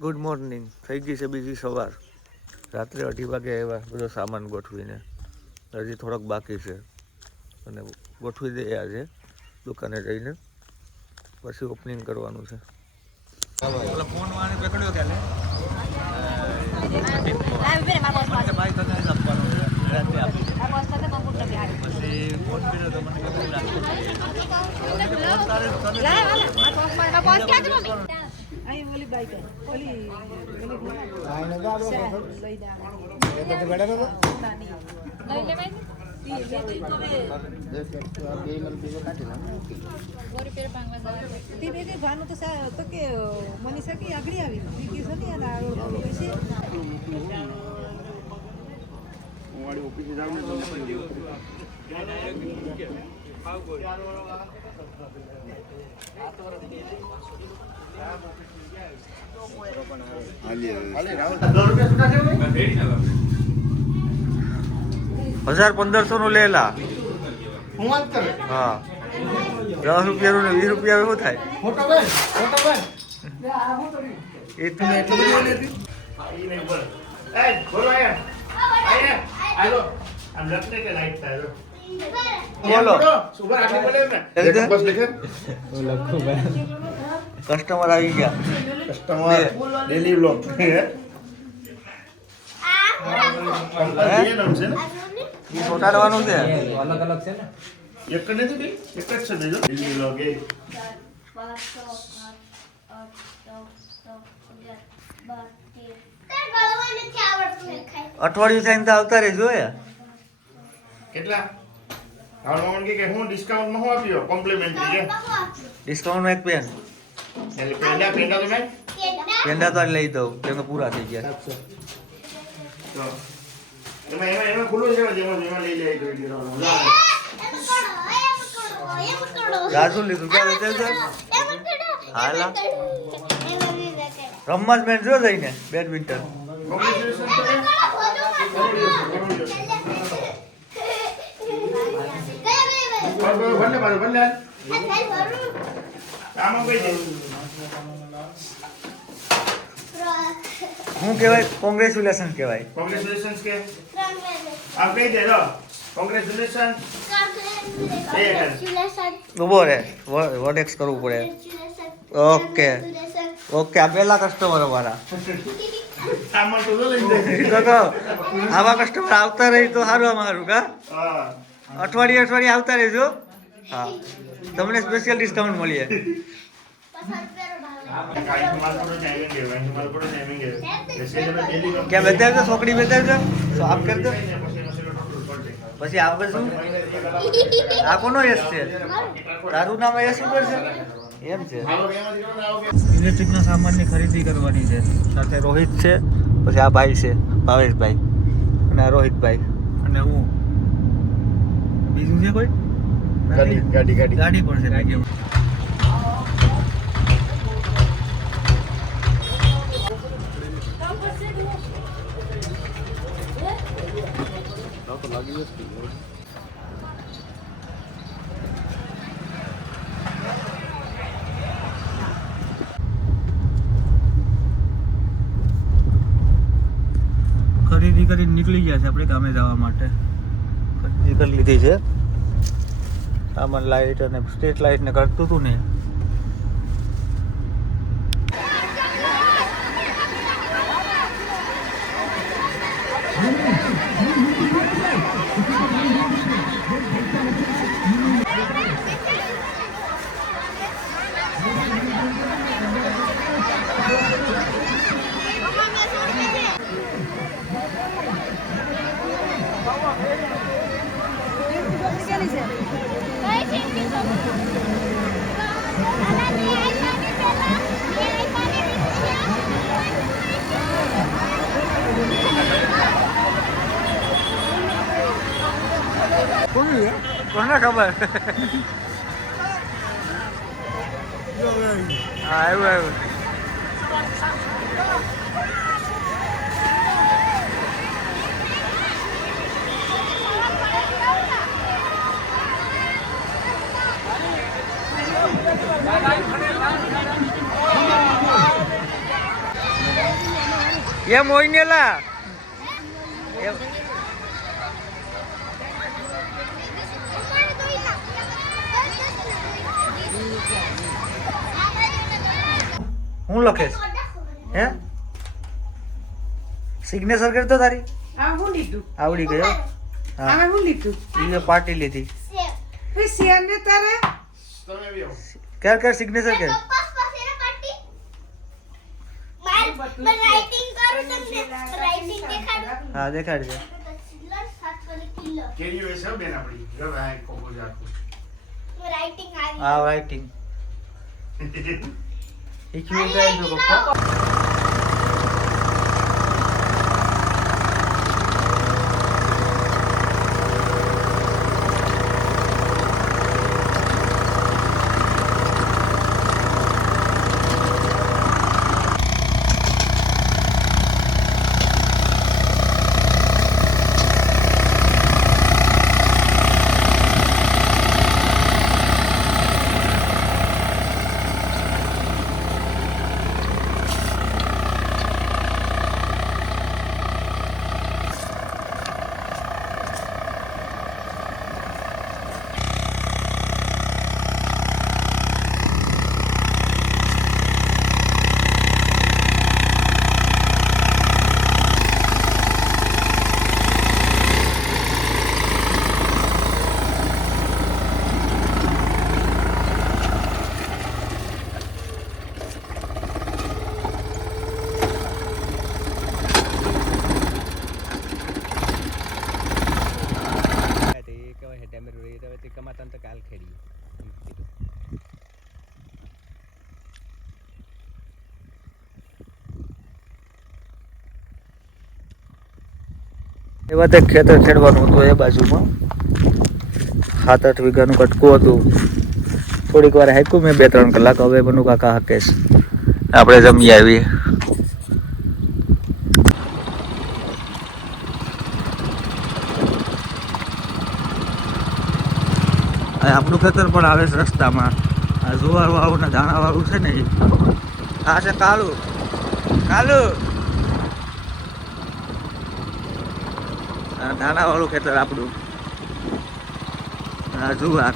Good morning. થઈ ગઈ છે બીજી સવાર. રાત્રે 2:30 વાગે આવ્યા બધો સામાન ગોઠવીને. હજી થોડોક બાકી છે અને ગોઠવી દઈએ આજે દુકાને જઈને, પછી ઓપનિંગ કરવાનું છે. ફોન વાળે પકડ્યો કે મનીષા કે આગળ આવી ઓફિસે જાવ ને $1,500 નું લેલા. હા, 10 રૂપિયાનું ને 20 રૂપિયા શું થાય? કસ્ટમર આવી ગયા. કસ્ટમર ડેલી વ્લોગ ચોટાડવાનું છે. અલગ અલગ છે ને, એક જ નથી, એક જ છે દેજો ડેલી વ્લોગ. અઠવાડિયું થઈને તો આવતા રહેજો. કેટલા હાલમાં કે હું ડિસ્કાઉન્ટમાં હું આપ્યો કોમ્પ્લિમેન્ટરી કે ડિસ્કાઉન્ટમાં એક પેન. એટલે પેંડા પેંડા તો મેં પેંડા તો લઈ દઉં, તેનો પૂરા થઈ ગયા. તો એમાં ખુલ્લું છે જેમાં લઈ લે રાજુ લીધું ક્યાં વેચે છે? હાલા રમવા જ મેન જો જઈને બેડમિન્ટન. શું કહેવાય? કોંગ્રેચ્યુલેશન કહેવાય. કોંગ્રેચ્યુલેશન્સ કે આપ કહી દે લો કોંગ્રેચ્યુલેશન. ઉભો રે, વોટેક્સ કરવું પડે. ઓકે ઓકે, આ પહેલા કસ્ટમર અમારા. આમાં તો લઈ જાય તો કહો આવા કસ્ટમર આવતા રહી તો સારું. અમારું કા અઠવાડિયે આવતા રહેજો. હા, તમને સ્પેશિયલ ડિસ્કાઉન્ટ મળીએ. ક્યાં બતાવજો? છોકરી બતાવજો. આપ કરજો પછી આપણે શું? આ કોનો યશ છે? તારું નામ યશ ઉપર છે એમ છે. ઇલેક્ટ્રિકના સામાનની ખરીદી કરવાની છે. સાથે રોહિત છે, પછી આ ભાઈ છે ભાવેશભાઈ, અને આ રોહિતભાઈ, અને હું. બીજું છે કોઈ? ગાડી પણ છે. ગાડી ખરીદી કરીને નીકળી ગયા છે આપણે કામે જવા માટે. ખરીદી કરી લીધી છે. સામાન લાઇટ અને સ્ટ્રીટ લાઇટ ને કરતું હતું ને. કોને ખબર? આવ્યું એમ હોય ને લા એમ. હું લખેશ હે સિગ્નેચર કરતો તારી આ હું લીધું આવડી ગયો હા આમે હું લીધું એ પાર્ટી લીધી પછી શેર ને તારે તમે બી આવો. કર સિગ્નેચર કર હા દેખાડજે કેરીઓ એ છે બેન આપણી. જો ભાઈ કોકો જાતું. હા રાઇટિંગ એ ક્યુ ગાય જો પપ્પા એ વાતે ખેતર ખેડવાનું હતું એ બાજુમાં 7-8 વીઘાનું કટકું હતું થોડીક વાર હાંક્યું મેં 2-3 કલાક હવે બનુ કાકા હાકેશ આપણે જમી આવીએ આપણું ખેતર પણ આવે છે રસ્તામાં આ જુવાર વાળું ને દાણા વાળું છે ને આ છે કાળું દાણા વાળું ખેતર આપણું આ જુવાર